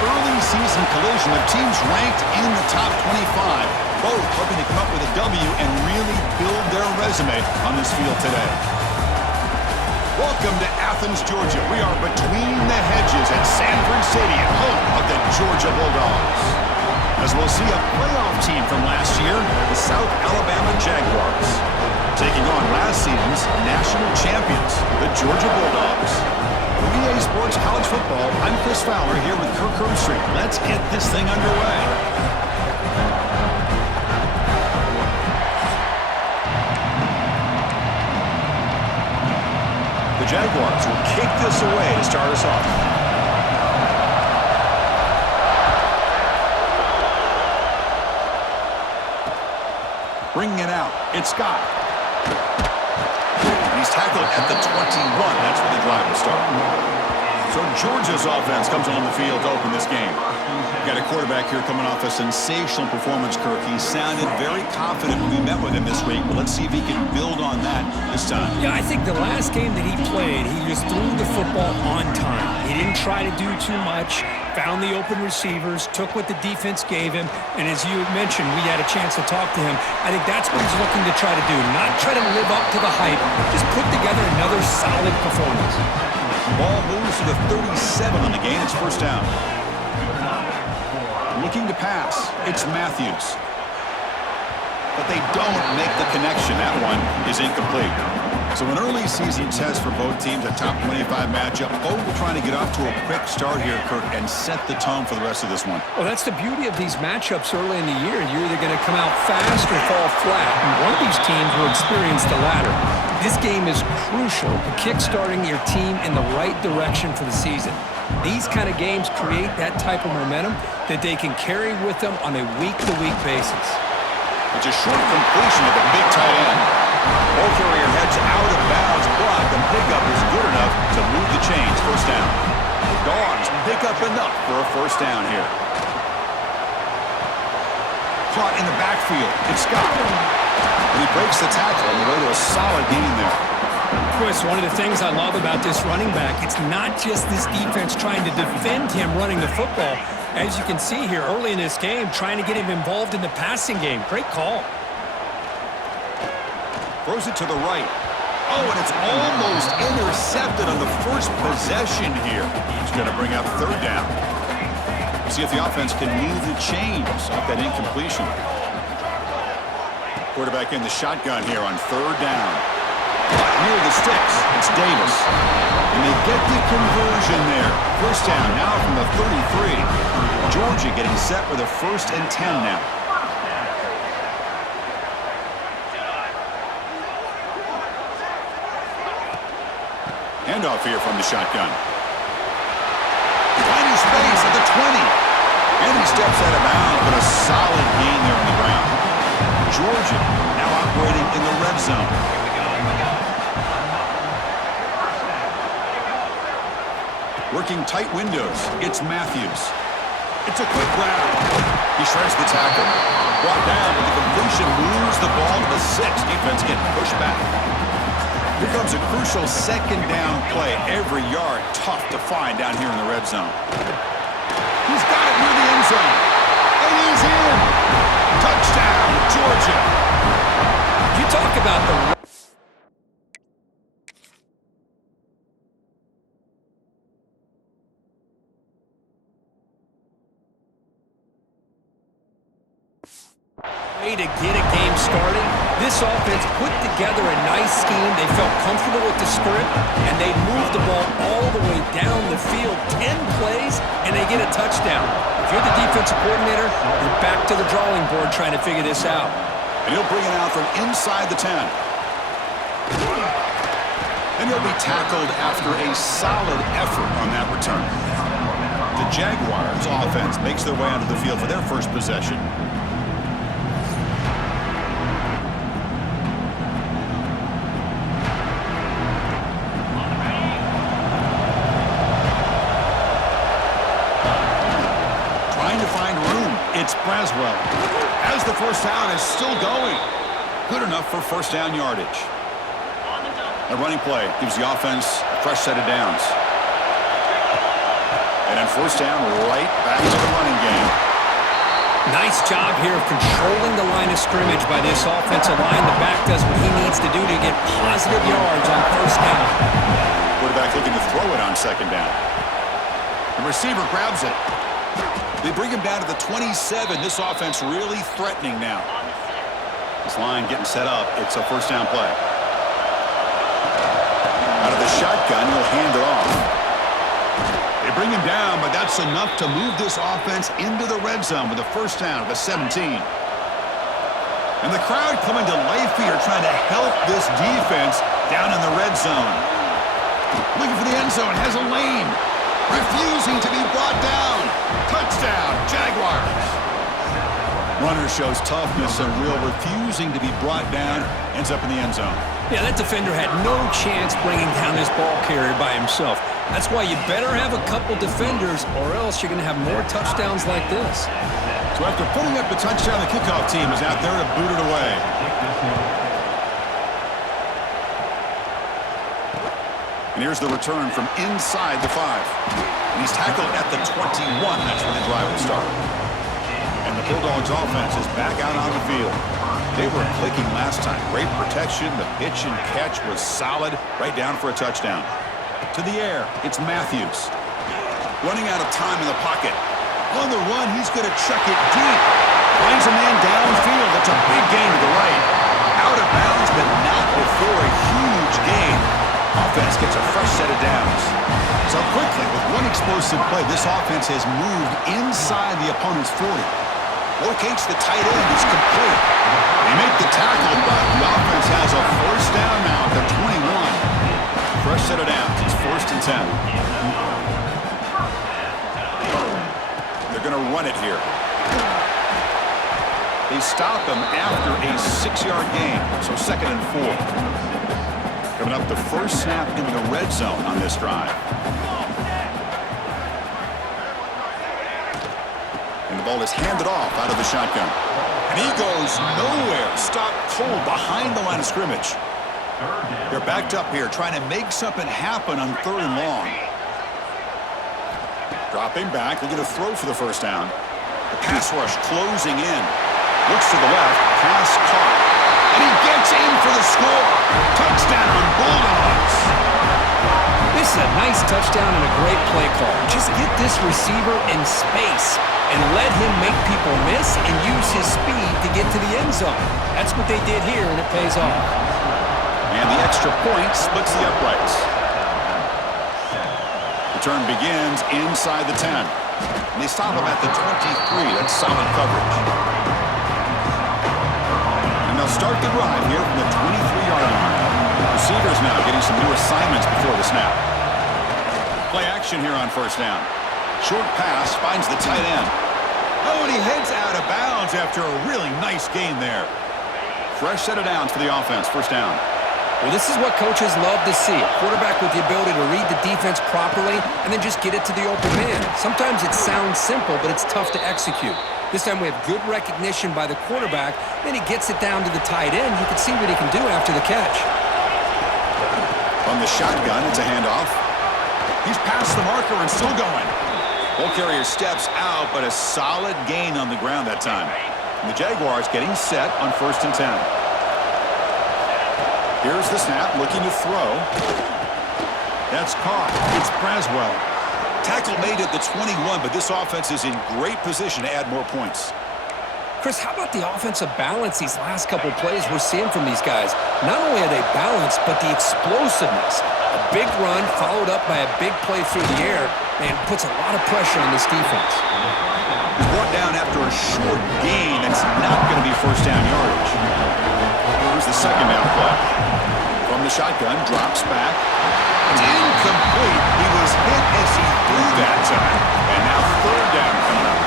early season collision of teams ranked in the top 25, both hoping to come up with a W and really build their resume on this field today. Welcome to Athens, Georgia. We are between the hedges at Sanford Stadium, home of the Georgia Bulldogs. As we'll see a playoff team from last year, the South Alabama Jaguars, taking on last season's national champions, the Georgia Bulldogs. For EA Sports College Football, I'm Chris Fowler here with Kirk Herbstreit. Let's get this thing underway. The Jaguars will kick this away to start us off. Bringing it out, it's Scott. He's tackled at the 21. That's where the drive will start. So Georgia's offense comes on the field to open this game. Got a quarterback here coming off a sensational performance, Kirk. He sounded very confident when we met with him this week, but let's see if he can build on that this time. Yeah, I think the last game that he played, he just threw the football on time. He didn't try to do too much, found the open receivers, took what the defense gave him, and as you mentioned, we had a chance to talk to him. I think that's what he's looking to try to do, not try to live up to the hype, just put together another solid performance. Ball moves to the 37 on the game. It's first down. Looking to pass. It's Matthews. But they don't make the connection. That one is incomplete. So an early season test for both teams, a top 25 matchup. Both trying to get off to a quick start here, Kirk, and set the tone for the rest of this one. Well, that's the beauty of these matchups early in the year. You're either going to come out fast or fall flat. And one of these teams will experience the latter. This game is crucial to kickstarting your team in the right direction for the season. These kind of games create that type of momentum that they can carry with them on a week-to-week basis. It's a short completion of the big tight end. Ball carrier heads out of bounds, but the pickup is good enough to move the chains. First down. The Dogs pick up enough for a first down here. Caught in the backfield. It's Scott. And he breaks the tackle on the way to a solid gain there. Chris, one of the things I love about this running back, it's not just this defense trying to defend him running the football. As you can see here early in this game, trying to get him involved in the passing game. Great call. Throws it to the right. Oh, and it's almost intercepted on the first possession here. He's going to bring up third down. See if the offense can move the chains off that incompletion. Quarterback in the shotgun here on third down. Near the sticks, it's Davis. And they get the conversion there. First down now from the 33. Georgia getting set with a 1st and 10 now. Handoff here from the shotgun. Tiny space at the 20. And he steps out of bounds, but a solid gain there on the ground. Georgia now operating in the red zone. Working tight windows, it's Matthews. It's a quick route. He shreds the tackle. Brought down, but the completion moves the ball to the 6. Defense getting pushed back. Here comes a crucial second down play. Every yard tough to find down here in the red zone. He's got it near the end zone. And he's in. Touchdown, Georgia. You talk about the way to get a game started. This offense put together a nice scheme. They felt comfortable with the script, and they moved the ball all the way down the field. 10 plays, and they get a touchdown. If you're the defensive coordinator, you're back to the drawing board trying to figure this out. And he'll bring it out from inside the 10. And he'll be tackled after a solid effort on that return. The Jaguars offense makes their way onto the field for their first possession. It's Braswell. As the first down is still going. Good enough for first down yardage. A running play gives the offense a fresh set of downs. And on first down, right back to the running game. Nice job here of controlling the line of scrimmage by this offensive line. The back does what he needs to do to get positive yards on first down. Quarterback looking to throw it on second down. The receiver grabs it. They bring him down to the 27. This offense really threatening now. This line getting set up. It's a first down play. Out of the shotgun, he'll hand it off. They bring him down, but that's enough to move this offense into the red zone with a first down at the 17. And the crowd coming to life here, trying to help this defense down in the red zone. Looking for the end zone, has a lane. Refusing to be brought down. Touchdown, Jaguars. Runner shows toughness and real refusing to be brought down. Ends up in the end zone. Yeah, that defender had no chance bringing down this ball carrier by himself. That's why you better have a couple defenders or else you're going to have more touchdowns like this. So after putting up the touchdown, the kickoff team is out there to boot it away. And here's the return from inside the 5. And he's tackled at the 21. That's where the drive will start. And the Bulldogs offense is back out on the field. They were clicking last time. Great protection. The pitch and catch was solid. Right down for a touchdown. To the air, it's Matthews. Running out of time in the pocket. On the run, he's going to chuck it deep. Finds a man downfield. That's a big gain to the right. Out of bounds, but not before a huge gain. Offense gets a fresh set of downs. So quickly, with one explosive play, this offense has moved inside the opponent's 40. Locates the tight end. It's complete. They make the tackle, but the offense has a first down now at the 21. Fresh set of downs. It's first and 10. They're going to run it here. They stop him after a 6-yard gain, so second and 4. Coming up the first snap in the red zone on this drive. And the ball is handed off out of the shotgun. And he goes nowhere. Stopped cold behind the line of scrimmage. They're backed up here trying to make something happen on third and long. Dropping back, looking to throw for the first down. The pass rush closing in. Looks to the left, pass caught. And he gets in for the score. Touchdown, Bulldogs. This is a nice touchdown and a great play call. Just get this receiver in space and let him make people miss and use his speed to get to the end zone. That's what they did here, and it pays off. And the extra point splits the uprights. Return begins inside the 10. And they stop him at the 23. That's solid coverage. And they'll start the drive here from the 23-yard line. Receivers now getting some new assignments before the snap. Play action here on first down. Short pass finds the tight end. Oh, and he heads out of bounds after a really nice gain there. Fresh set of downs for the offense. First down. Well, this is what coaches love to see. A quarterback with the ability to read the defense properly and then just get it to the open man. Sometimes it sounds simple, but it's tough to execute. This time we have good recognition by the quarterback. Then he gets it down to the tight end. You can see what he can do after the catch. On the shotgun, it's a handoff. He's past the marker and still going. Ball carrier steps out, but a solid gain on the ground that time. And the Jaguars getting set on first and 10. Here's the snap, looking to throw. That's caught. It's Braswell. Tackle made at the 21, but this offense is in great position to add more points. Chris, how about the offensive balance these last couple plays we're seeing from these guys? Not only are they balanced, but the explosiveness. A big run followed up by a big play through the air, and puts a lot of pressure on this defense. He's brought down after a short gain. It's not going to be first down yardage. Here's the second down play. From the shotgun, drops back. It's incomplete. He was hit as he threw that time. And now third down coming up.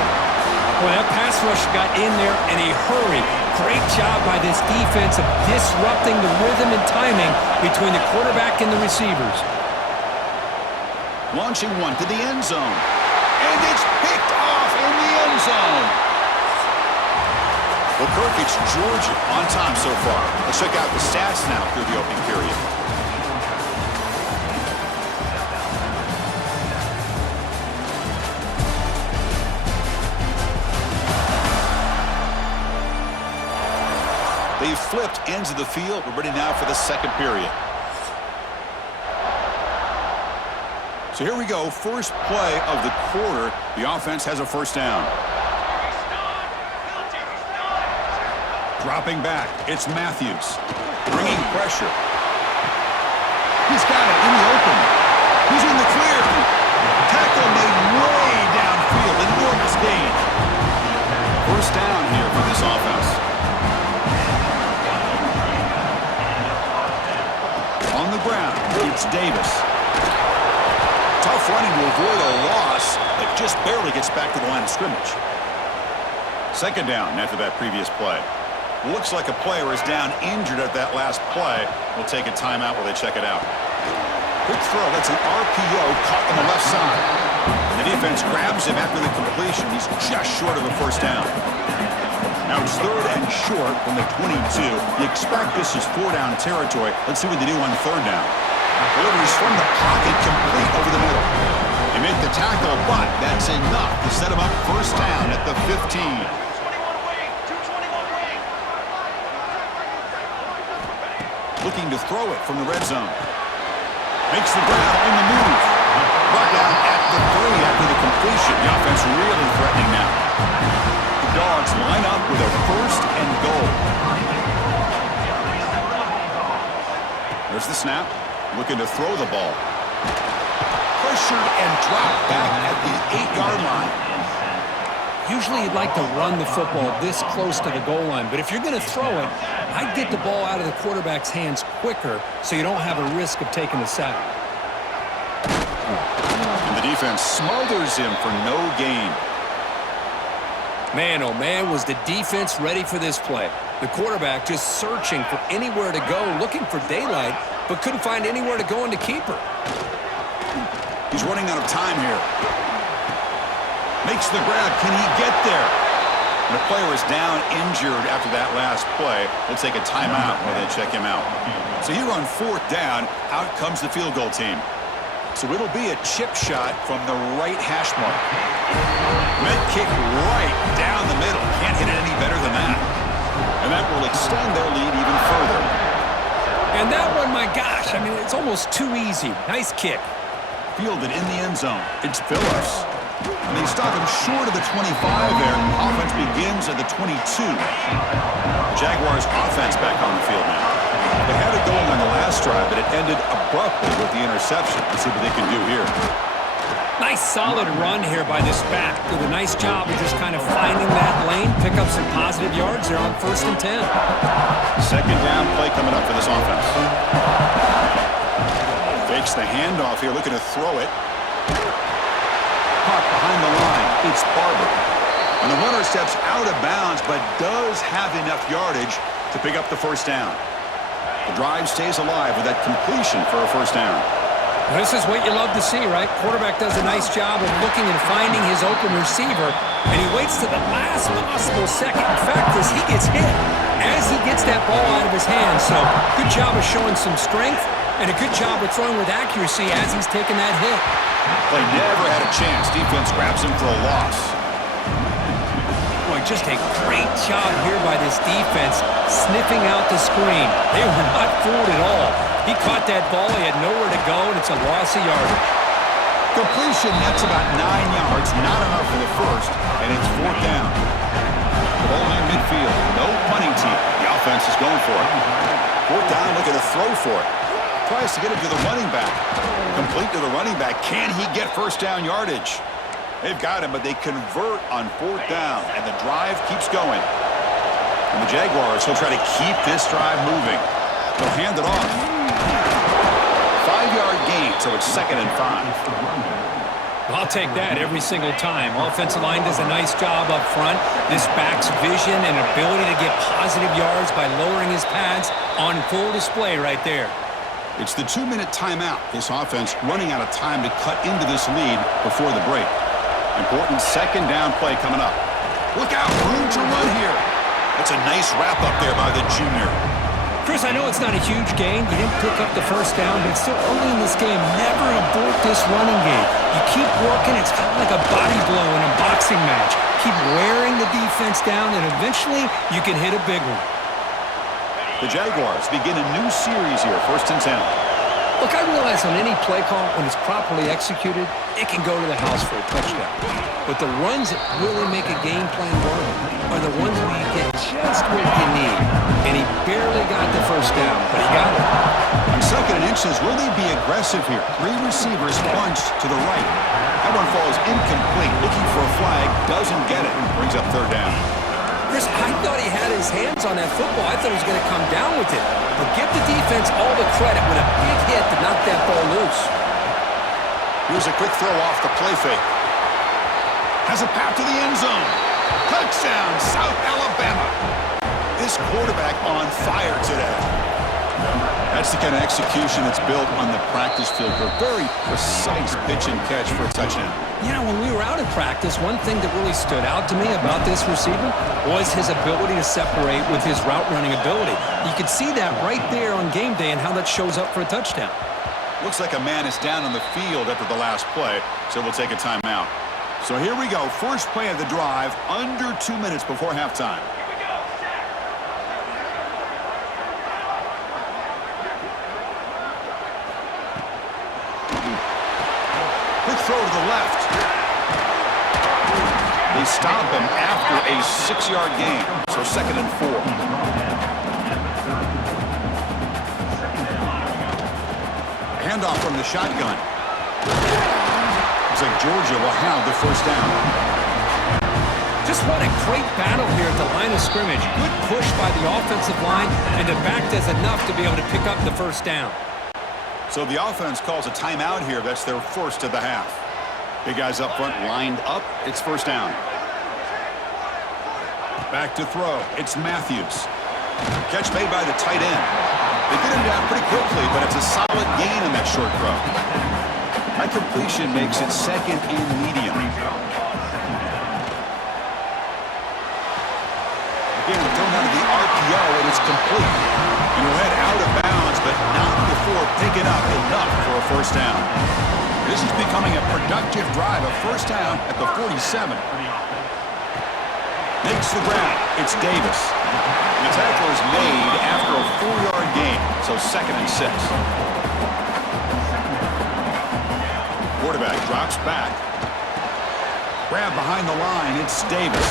Well, that pass rush got in there in a hurry. Great job by this defense of disrupting the rhythm and timing between the quarterback and the receivers. Launching one to the end zone. And it's picked off in the end zone. Well, Kirk, it's Georgia on top so far. Let's check out the stats now through the opening period. flipped ends of the field. We're ready now for the second period. So here we go, first play of the quarter. The offense has a first down. Dropping back, it's Matthews. Bringing pressure. He's got it in the open. He's in the clear. Tackle made way downfield. Enormous gain. First down here for this offense. On the ground, it's Davis. Tough running to avoid a loss, but just barely gets back to the line of scrimmage. Second down after that previous play. Looks like a player is down injured at that last play. We'll take a timeout while they check it out. Quick throw. That's an RPO caught on the left side. The defense grabs him after the completion. He's just short of a first down. Now it's third and short from the 22. You expect this is four-down territory. Let's see what they do on third down. Deliveries from the pocket complete over the middle. They make the tackle, but that's enough to set him up first down at the 15. Looking to throw it from the red zone. Makes the grab on the move. Brought down at the 3 after the completion. The offense really threatening now. The Dogs line up with a first and goal. There's the snap. Looking to throw the ball. Pressured and dropped back at the 8-yard line. Usually you'd like to run the football this close to the goal line, but if you're going to throw it, I'd get the ball out of the quarterback's hands quicker so you don't have a risk of taking the sack. And the defense smothers him for no gain. Man, oh man, was the defense ready for this play. The quarterback just searching for anywhere to go, looking for daylight, but couldn't find anywhere to go into keeper. He's running out of time here. Makes the grab. Can he get there? And the player is down injured after that last play. We'll take a timeout while they check him out. So here on fourth down, out comes the field goal team. So it'll be a chip shot from the right hash mark. Med kick right down the middle. Can't hit it any better than that. And that will extend their lead even further. And that one, my gosh, I mean, it's almost too easy. Nice kick. Fielded in the end zone. It's Phillips. And they stop him short of the 25 there. Offense begins at the 22. The Jaguars offense back on the field now. They had it going on the last drive, but it ended abruptly with the interception. Let's see what they can do here. Nice solid run here by this back. Did a nice job of just kind of finding that lane, pick up some positive yards there on 1st and 10. Second down play coming up for this offense. Fakes the handoff here, looking to throw it. Caught behind the line. It's Barber. And the runner steps out of bounds, but does have enough yardage to pick up the first down. The drive stays alive with that completion for a first down. This is what you love to see, right? Quarterback does a nice job of looking and finding his open receiver, and he waits to the last possible second. In fact, as he gets hit, as he gets that ball out of his hands. So good job of showing some strength, and a good job of throwing with accuracy as he's taking that hit. Play never had a chance. Defense grabs him for a loss. Boy, just a great job here by this defense, sniffing out the screen. They were not fooled at all. He caught that ball. He had nowhere to go, and it's a loss of yardage. Completion, that's about 9 yards. Not enough for the first, and it's fourth down. The ball in midfield. No punting team. The offense is going for it. Fourth down, looking to throw for it. Tries to get it to the running back. Complete to the running back. Can he get first down yardage? They've got him, but they convert on fourth down, and the drive keeps going. And the Jaguars will try to keep this drive moving. They'll hand it off. 5-yard gain, so it's 2nd and 5. I'll take that every single time. Offensive line does a nice job up front. This back's vision and ability to get positive yards by lowering his pads on full display right there. It's the 2-minute timeout. This offense running out of time to cut into this lead before the break. Important second down play coming up. Look out, room to run here. That's a nice wrap up there by the junior. Chris, I know it's not a huge gain. You didn't pick up the first down, but it's still early in this game. Never abort this running game. You keep working. It's kind of like a body blow in a boxing match. Keep wearing the defense down, and eventually you can hit a big one. The Jaguars begin a new series here, 1st and 10. Look, I realize on any play call, when it's properly executed, it can go to the house for a touchdown. But the runs that really make a game plan work are the ones where you get just what you need. And he barely got the first down, but he got it. On 2nd and inches, will they be aggressive here? 3 receivers bunched to the right. That one falls incomplete. Looking for a flag, doesn't get it. Brings up 3rd down. Chris, I thought he had his hands on that football. I thought he was going to come down with it. But give the defense all the credit with a big hit to knock that ball loose. Here's a quick throw off the play fake. Has a path to the end zone. Touchdown, South Alabama. This quarterback on fire today. That's the kind of execution that's built on the practice field. A very precise pitch and catch for a touchdown. You know, when we were out in practice, one thing that really stood out to me about this receiver was his ability to separate with his route running ability. You could see that right there on game day and how that shows up for a touchdown. Looks like a man is down on the field after the last play, so we'll take a timeout. So here we go. First play of the drive, under 2 minutes before halftime. Quick throw to the left. They stop him after a 6-yard gain, so 2nd and 4. Handoff from the shotgun. Looks like Georgia will have the first down. Just what a great battle here at the line of scrimmage. Good push by the offensive line, and the back does enough to be able to pick up the first down. So the offense calls a timeout here. That's their first of the half. Big guys up front lined up. It's first down. Back to throw. It's Matthews. Catch made by the tight end. They get him down pretty quickly, but it's a solid gain in that short throw. That completion makes it 2nd and medium. Again, thrown out of the RPO, and it's complete. And he'll head out of bounds, but not before picking up enough for a first down. This is becoming a productive drive, a first down at the 47. Makes the grab. It's Davis. The tackle is made after a 4-yard gain, so 2nd and 6. Quarterback drops back. Grab behind the line. It's Davis.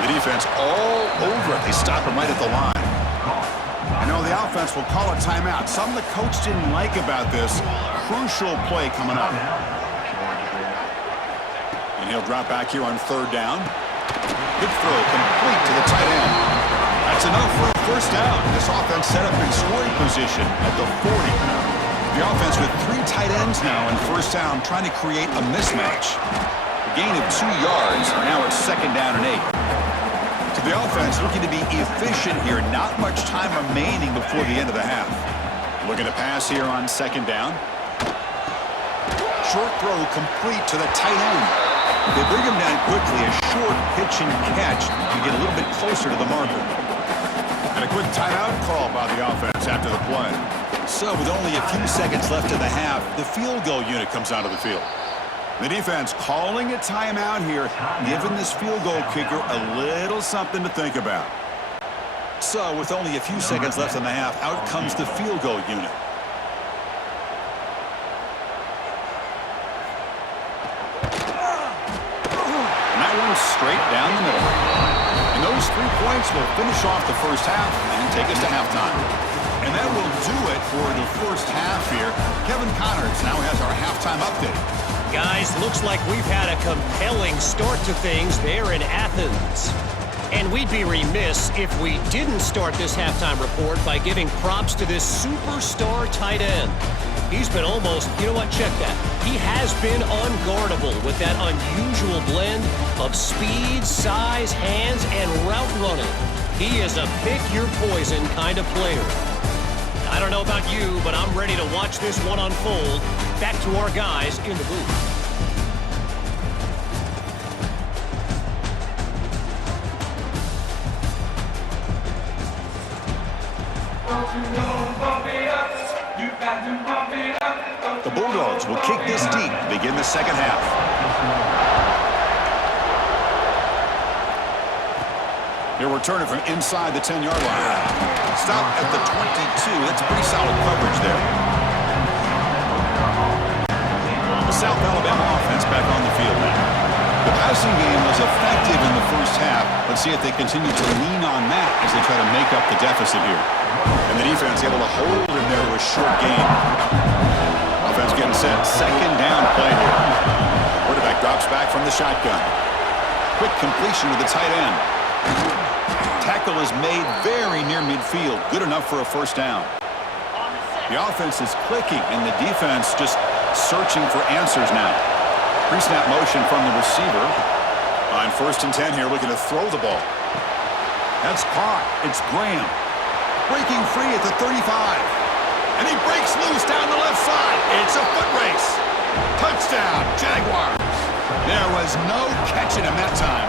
The defense all over it. They stop him right at the line. I know the offense will call a timeout. Something the coach didn't like about this. Crucial play coming up. And he'll drop back here on 3rd down. Good throw, complete to the tight end. That's enough for a first down. This offense set up in scoring position at the 40. The offense with 3 tight ends now in first down, trying to create a mismatch. A gain of 2 yards. Now it's 2nd down and 8. So the offense looking to be efficient here. Not much time remaining before the end of the half. Looking to pass here on 2nd down. Short throw complete to the tight end. They bring him down quickly. A short pitch and catch to get a little bit closer to the marker. And a quick timeout call by the offense after the play. So with only a few seconds left in the half, the field goal unit comes out of the field. The defense calling a timeout here, giving this field goal kicker a little something to think about. So with only a few seconds left in the half, out comes the field goal unit. And that one's straight down the middle. And those 3 points will finish off the first half and take us to halftime. And that will do it for the first half here. Kevin Connors now has our halftime update. Guys, looks like we've had a compelling start to things there in Athens. And we'd be remiss if we didn't start this halftime report by giving props to this superstar tight end. He's been almost, you know what, check that. He has been unguardable with that unusual blend of speed, size, hands, and route running. He is a pick-your-poison kind of player. I don't know about you, but I'm ready to watch this one unfold. Back to our guys in the booth. The Bulldogs will kick this deep to begin the second half. He'll return it from inside the 10-yard line. Stop at the 22. That's pretty solid coverage there. The South Alabama offense back on the field now. The passing game was effective in the first half. Let's see if they continue to lean on that as they try to make up the deficit here. And the defense able to hold him there to a short gain. Offense getting set. Second down play here. Quarterback drops back from the shotgun. Quick completion to the tight end. Tackle is made very near midfield. Good enough for a first down. The offense is clicking, and the defense just searching for answers now. Pre-snap motion from the receiver. On 1st and 10 here, looking to throw the ball. That's caught. It's Graham. Breaking free at the 35. And he breaks loose down the left side. It's a foot race. Touchdown, Jaguars. There was no catching him that time.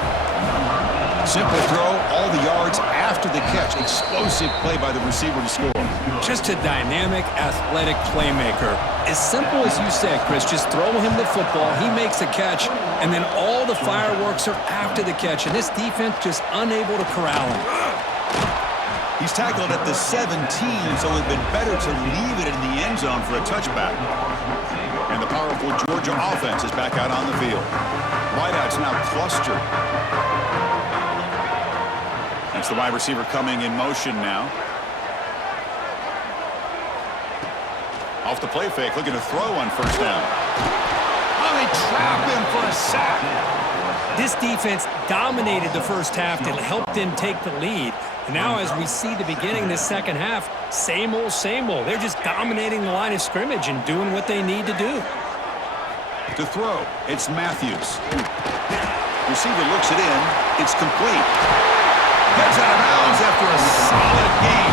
Simple throw, all the yards after the catch. Explosive play by the receiver to score. Just a dynamic, athletic playmaker. As simple as you said, Chris, just throw him the football, he makes a catch, and then all the fireworks are after the catch, and this defense just unable to corral him. He's tackled at the 17, so it would have been better to leave it in the end zone for a touchback. And the powerful Georgia offense is back out on the field. Wideouts now clustered. That's the wide receiver coming in motion now. Off the play fake, looking to throw on first down. Oh, they trap him for a sack. This defense dominated the first half and helped them take the lead. And now as we see the beginning of the second half, same old, same old. They're just dominating the line of scrimmage and doing what they need to do. To throw, it's Matthews. Receiver looks it in. It's complete. Gets out of bounds after a solid game.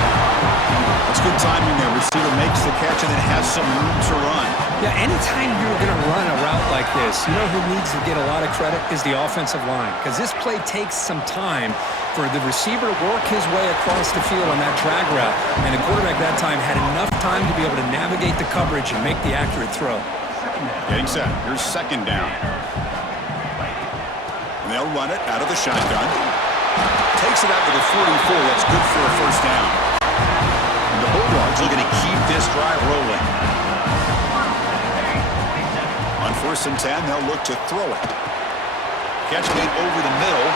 That's good timing there. Receiver makes the catch and then has some room to run. Yeah, anytime you're going to run a route like this, you know who needs to get a lot of credit is the offensive line. Because this play takes some time for the receiver to work his way across the field on that drag route. And the quarterback that time had enough time to be able to navigate the coverage and make the accurate throw. Getting set. Here's second down. And they'll run it out of the shotgun. Takes it out to the 44. That's good for a first down. And the Bulldogs looking to keep this drive rolling. On 1st and 10, they'll look to throw it. Catch made over the middle.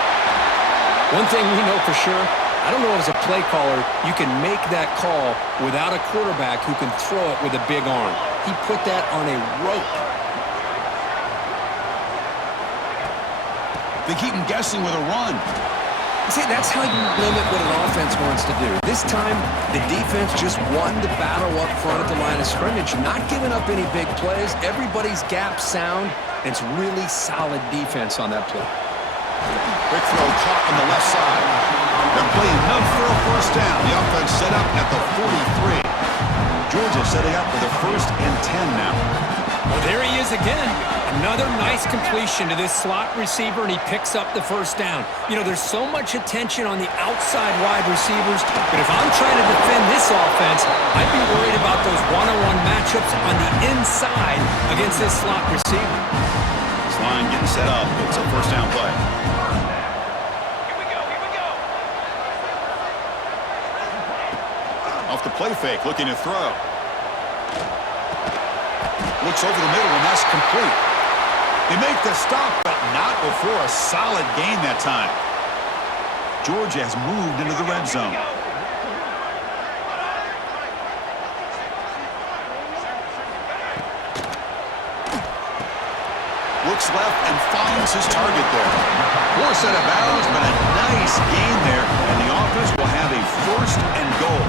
One thing we know for sure, I don't know as a play caller, you can make that call without a quarterback who can throw it with a big arm. He put that on a rope. They keep him guessing with a run. See, that's how you limit what an offense wants to do. This time, the defense just won the battle up front at the line of scrimmage, not giving up any big plays. Everybody's gap sound. It's really solid defense on that play. Quick throw caught on the left side. They're playing enough for a first down. The offense set up at the 43. Georgia setting up for the 1st and 10 now. Well, there he is again. Another nice completion to this slot receiver, and he picks up the first down. You know, there's so much attention on the outside wide receivers, but if I'm trying to defend this offense, I'd be worried about those one-on-one matchups on the inside against this slot receiver. This line getting set up. It's a first down play. Here we go. Off the play fake, looking to throw. Looks over the middle, and that's complete. They make the stop, but not before a solid gain that time. Georgia has moved into the red zone. Looks left and finds his target there. Force out of bounds, but a nice gain there, and the offense will have a 1st and goal.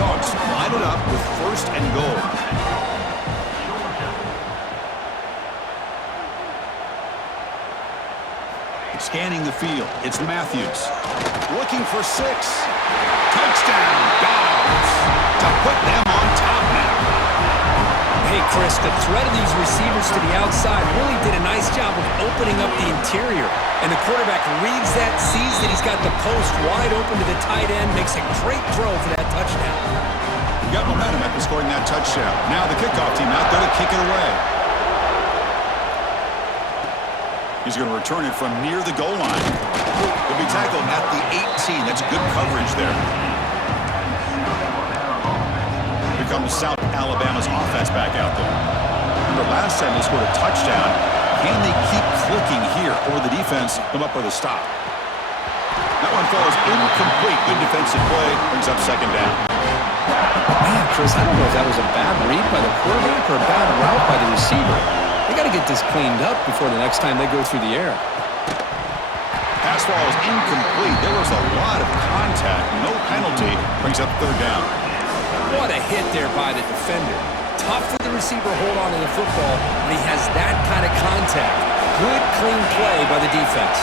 Dogs line it up with 1st and goal. Scanning the field, it's Matthews. Looking for 6. Touchdown, Dogs, to put them on top now. Hey, Chris, the threat of these receivers to the outside really did a nice job of opening up the interior. And the quarterback reads that, sees that he's got the post wide open to the tight end, makes a great throw for that touchdown. Got momentum after scoring that touchdown. Now the kickoff team out there to kick it away. He's going to return it from near the goal line. He'll be tackled at the 18. That's good coverage there. Here comes South Alabama's offense back out there. Remember, last time they scored a touchdown. Can they keep clicking here, or the defense come up with a stop? That one falls incomplete. Good defensive play. Brings up second down. Man, Chris, I don't know if that was a bad read by the quarterback or a bad route by the receiver. They got to get this cleaned up before the next time they go through the air. Pass ball is incomplete. There was a lot of contact. No penalty. Brings up third down. What a hit there by the defender. Tough for the receiver to hold on to the football when he has that kind of contact. Good, clean play by the defense.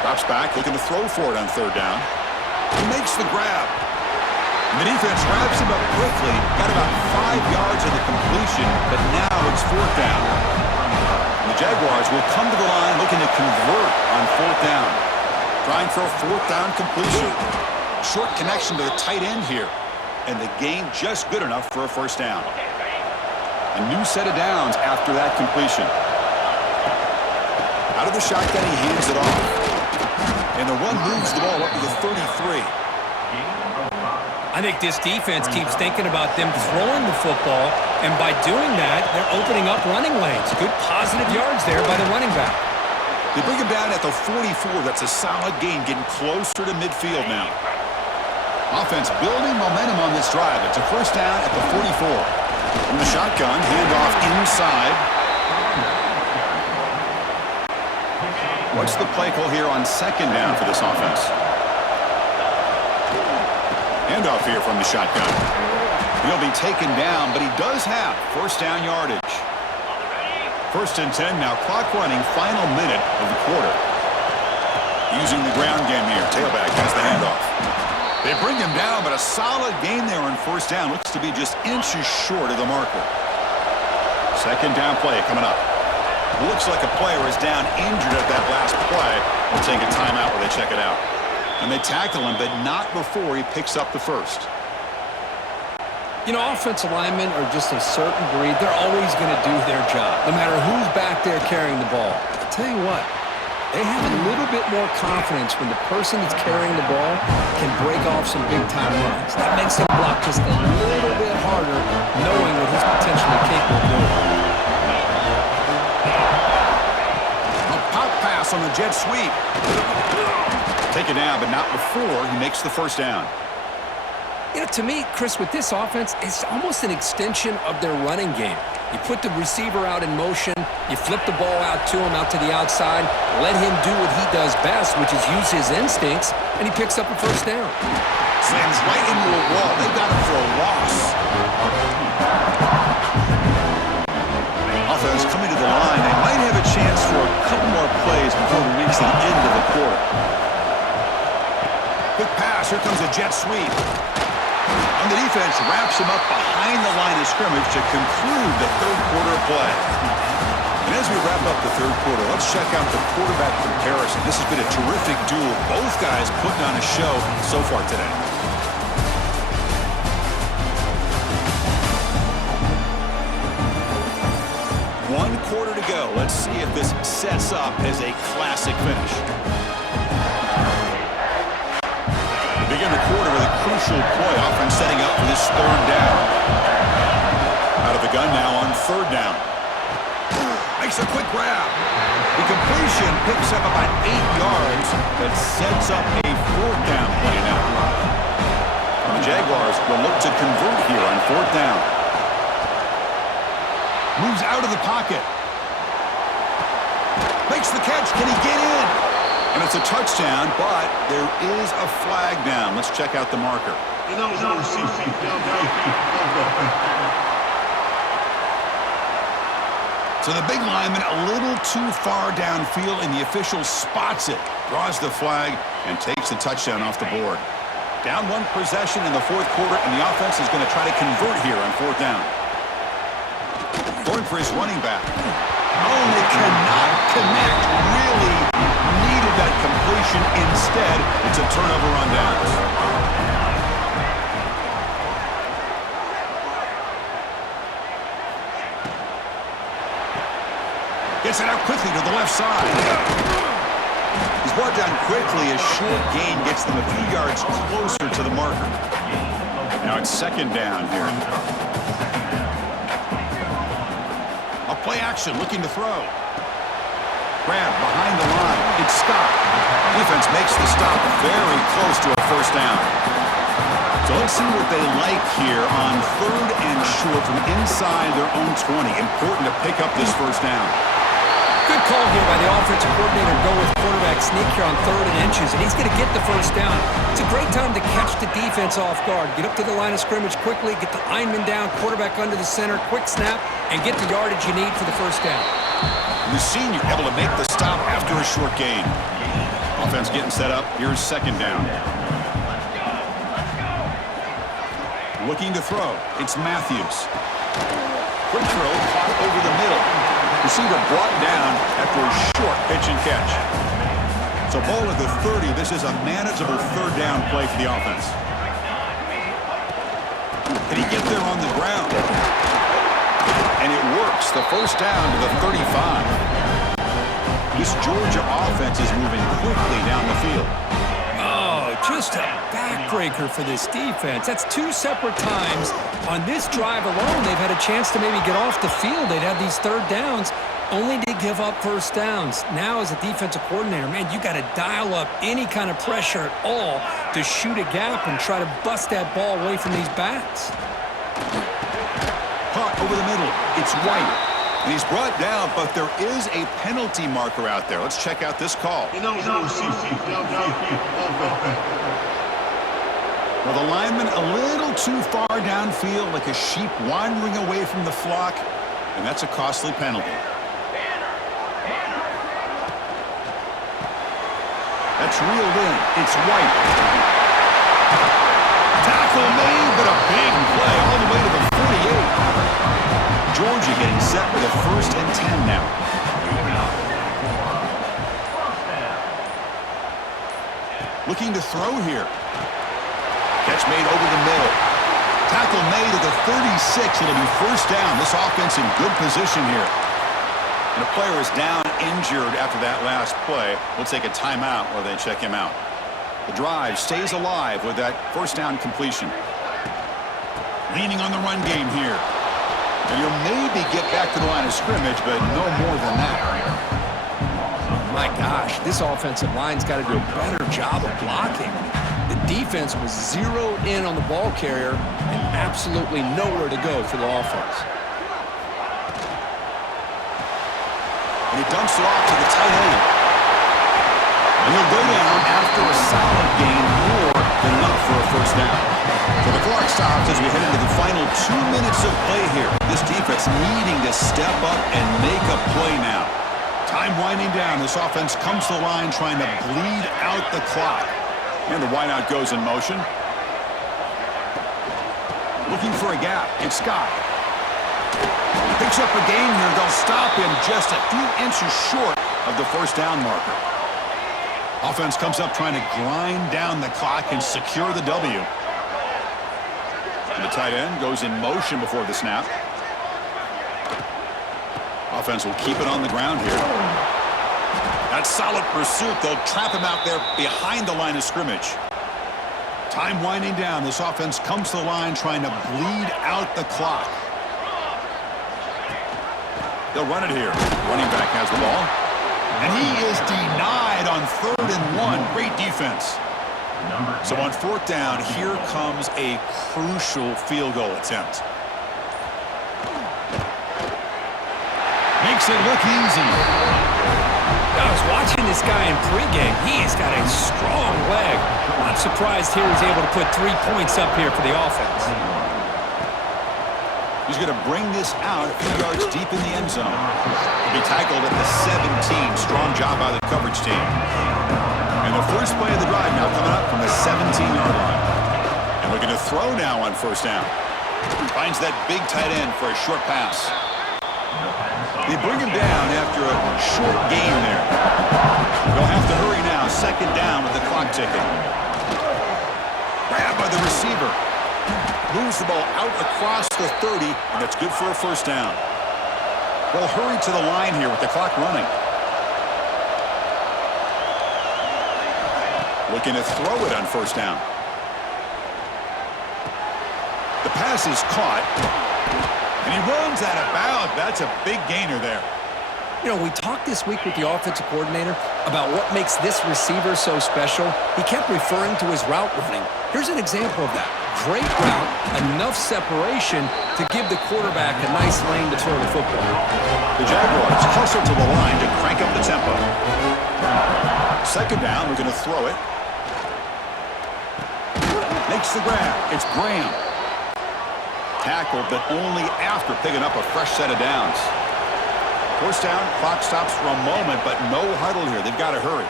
Drops back, looking to throw for it on third down. He makes the grab. And the defense wraps him up quickly. Got about 5 yards of the completion, but now it's fourth down. And the Jaguars will come to the line looking to convert on fourth down. Trying for a fourth down completion. Short connection to the tight end here. And the gain just good enough for a first down. A new set of downs after that completion. Out of the shotgun, he hands it off. And the run moves the ball up to the 33. I think this defense keeps thinking about them throwing the football, and by doing that, they're opening up running lanes. Good positive yards there by the running back. They bring him down at the 44. That's a solid gain, getting closer to midfield now. Offense building momentum on this drive. It's a first down at the 44. From the shotgun, handoff inside. What's the play call here on second down for this offense? Handoff here from the shotgun. He'll be taken down, but he does have first down yardage. First and 10 now. Clock running, final minute of the quarter. Using the ground game here. Tailback has the handoff. They bring him down, but a solid gain there on first down. Looks to be just inches short of the marker. Second down play coming up. Looks like a player is down injured at that last play. We'll take a timeout where they check it out. And they tackle him, but not before he picks up the first. You know, offensive linemen are just a certain breed. They're always going to do their job, no matter who's back there carrying the ball. I'll tell you what, they have a little bit more confidence when the person that's carrying the ball can break off some big-time runs. That makes them block just a little bit harder, knowing what he's potentially capable of doing. A pop pass on the jet sweep. Taken down, but not before he makes the first down. You know, to me, Chris, with this offense, it's almost an extension of their running game. You put the receiver out in motion, you flip the ball out to him, out to the outside, let him do what he does best, which is use his instincts, and he picks up a first down. Slams right into a wall. They got him for a loss. Offense coming to the line. They might have a chance for a couple more plays before we reach the end of the quarter. Quick pass. Here comes a jet sweep. And the defense wraps him up behind the line of scrimmage to conclude the third quarter play. And as we wrap up the third quarter, let's check out the quarterback comparison. This has been a terrific duel. Both guys putting on a show so far today. One quarter to go. Let's see if this sets up as a classic finish. Begin the quarter with a crucial play. Offense setting up for this third down. Out of the gun now on third down. Makes a quick grab. The completion picks up about 8 yards. That sets up a fourth down play now. And the Jaguars will look to convert here on fourth down. Moves out of the pocket. Makes the catch. Can he get in? And it's a touchdown, but there is a flag down. Let's check out the marker. So the big lineman a little too far downfield, and the official spots it, draws the flag, and takes the touchdown off the board. Down one possession in the fourth quarter, and the offense is going to try to convert here on fourth down. Going for his running back. Oh, and they cannot connect. Really needed that completion. Instead, it's a turnover on downs. Gets it out quickly to the left side. He's brought down quickly. A short gain gets them a few yards closer to the marker. Now it's second down here. A play action, looking to throw. Grab behind the line. It's Scott. Defense makes the stop very close to a first down. So let's see what they like here on third and short from inside their own 20. Important to pick up this first down. Good call here by the offensive coordinator. Go with quarterback sneak here on 3rd and inches, and he's going to get the first down. It's a great time to catch the defense off guard. Get up to the line of scrimmage quickly, get the lineman down, quarterback under the center, quick snap, and get the yardage you need for the first down. The senior able to make the stop after a short gain. Offense getting set up. Here's second down. Looking to throw. It's Matthews. Quick throw, caught over the middle. Receiver brought down after a short pitch and catch. So ball at the 30. This is a manageable third down play for the offense. Can he get there on the ground? And it works. The first down to the 35. This Georgia offense is moving quickly down the field. Oh, just a backbreaker for this defense. That's 2 separate times on this drive alone. They've had a chance to maybe get off the field. They'd have these third downs, only to give up first downs. Now, as a defensive coordinator, man, you got to dial up any kind of pressure at all to shoot a gap and try to bust that ball away from these backs. Caught over the middle. It's White. And he's brought down, but there is a penalty marker out there. Let's check out this call. Well, the lineman a little too far downfield, like a sheep wandering away from the flock, and that's a costly penalty. That's reeled in. It's White. Tackle made, but a big play all the way to the 48. Georgia getting set with a 1st and 10 now. Looking to throw here. Catch made over the middle. Tackle made at the 36. It'll be first down. This offense in good position here. And a player is down injured after that last play. We'll take a timeout while they check him out. The drive stays alive with that first down completion. Leaning on the run game here. And you'll maybe get back to the line of scrimmage, but no more than that. My gosh, this offensive line's got to do a better job of blocking. The defense was zeroed in on the ball carrier and absolutely nowhere to go for the offense. And he dumps it off to the tight end. And he'll go down after a solid gain, more than enough for a first down. So the clock stops as we head into the final 2 minutes of play here. This defense needing to step up and make a play now. Time winding down. This offense comes to the line trying to bleed out the clock. And the wideout goes in motion. Looking for a gap. It's Scott. Picks up a gain here. They'll stop him just a few inches short of the first down marker. Offense comes up trying to grind down the clock and secure the W. And the tight end goes in motion before the snap. Offense will keep it on the ground here. That solid pursuit. They'll trap him out there behind the line of scrimmage. Time winding down. This offense comes to the line trying to bleed out the clock. They'll run it here. Running back has the ball. And he is denied on 3rd and 1. Great defense. So on 4th down, here comes a crucial field goal attempt. Makes it look easy. I was watching this guy in pregame. He's got a strong leg. Not surprised here he's able to put 3 points up here for the offense. He's going to bring this out a few yards deep in the end zone. He'll be tackled at the 17. Strong job by the coverage team. And the first play of the drive now coming up from the 17-yard line. And looking to throw now on first down. Finds that big tight end for a short pass. They bring him down after a short gain there. They'll have to hurry now. Second down with the clock ticking. Grabbed by the receiver. Moves the ball out across the 30, and that's good for a first down. They'll hurry to the line here with the clock running. Looking to throw it on first down. The pass is caught. And he runs out of bounds. That's a big gainer there. You know, we talked this week with the offensive coordinator about what makes this receiver so special. He kept referring to his route running. Here's an example of that. Great route, enough separation to give the quarterback a nice lane to throw the football. The Jaguars hustle to the line to crank up the tempo. Second down, we're going to throw it. Makes the grab. It's Graham. Tackled, but only after picking up a fresh set of downs. First down, clock stops for a moment, but no huddle here. They've got to hurry.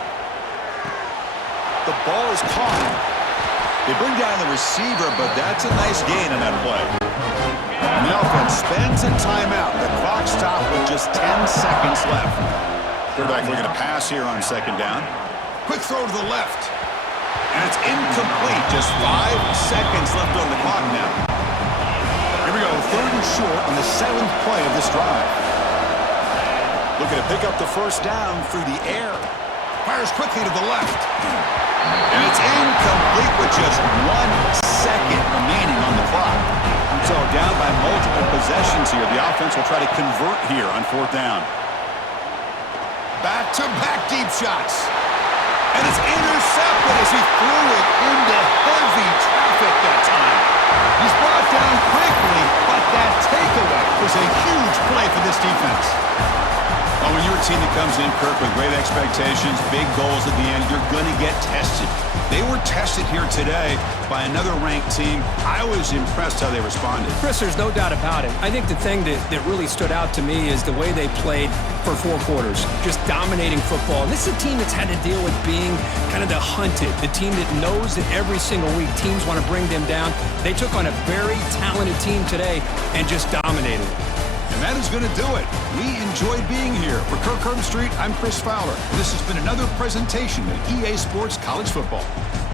The ball is caught. They bring down the receiver, but that's a nice gain on that play. And the offense spends a timeout. The clock stopped with just 10 seconds left. Quarterback looking to pass here on second down. Quick throw to the left. And it's incomplete. Just 5 seconds left on the clock now. Here we go, third and short on the 7th play of this drive. Looking to pick up the first down through the air. Fires quickly to the left. And it's incomplete with just 1 second remaining on the clock. So down by multiple possessions here. The offense will try to convert here on fourth down. Back-to-back deep shots. And it's intercepted as he threw it into heavy traffic that time. He's brought down quickly, but that takeaway was a huge play for this defense. Oh, when you're a team that comes in, Kirk, with great expectations, big goals at the end, you're going to get tested. They were tested here today by another ranked team. I was impressed how they responded. Chris, there's no doubt about it. I think the thing that really stood out to me is the way they played for 4 quarters, just dominating football. And this is a team that's had to deal with being kind of the hunted, the team that knows that every single week teams want to bring them down. They took on a very talented team today and just dominated it. And that is going to do it. We enjoyed being here. For Kirk Herbstreit, I'm Chris Fowler. This has been another presentation of EA Sports College Football.